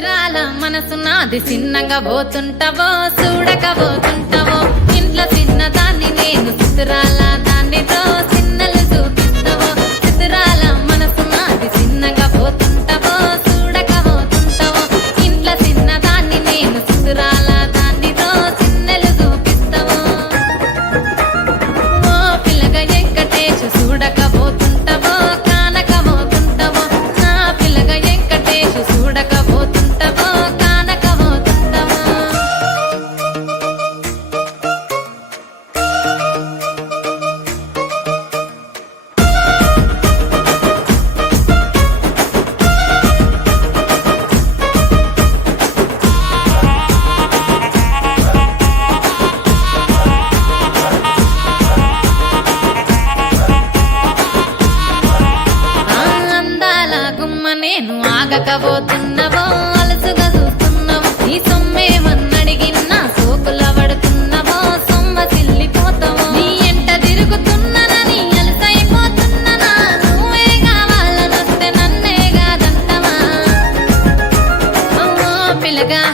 చిత్రాల మనసు నాది చిన్నగా పోతుంటావో చూడకపోతుంటావో ఇంట్లో చిన్నదాన్ని నేను చిత్రాల దానితో చిన్నలు చూపిస్తావో చిత్రాల మనసు నాది చిన్నగా పోతుంటావో చూడకపోతుంటావో ఇంట్లో చిన్నదాన్ని నేను చిత్రాల దానితో చిన్నలు చూపిస్తావో ఓ పిల్లగా వెంకటేష్ చూడకపోతుంటావో కానకపోతుంటావో నా పిల్లగా వెంకటేష్ చూడకపోతుంటావో కానకపోతుంటావో అందాల గుమ్మ నేను ఆగకపోతున్నావో అలసుగా చూస్తున్నావో నీ సొమ్మేమన్నడిగిన్నా సోకుల పడుతున్నావో సొమ్మ సిల్లిపోతావో నీ ఎంట తిరుగుతున్నానని అలసైపోతున్నానా నువ్వే కావాలనొస్తే నన్నే కాదంటవా ఓ పిల్లగా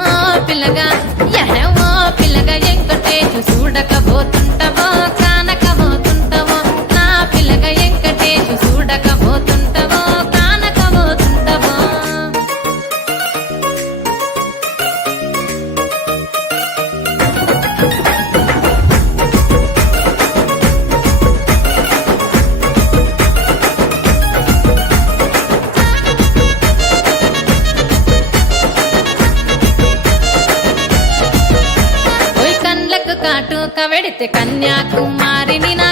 ఓ పిల్లగా ఓ పిల్లగా వెంకటేష్ చూడకపోతుంటావో కానకపోతుంటావో నా పిల్లగా వెంకటేష్ చూడకపోతుంటావో కానకపోతుంటావో ఓయ్ కండ్లకు కాటుక వెడితే కన్యాకుమారిని నా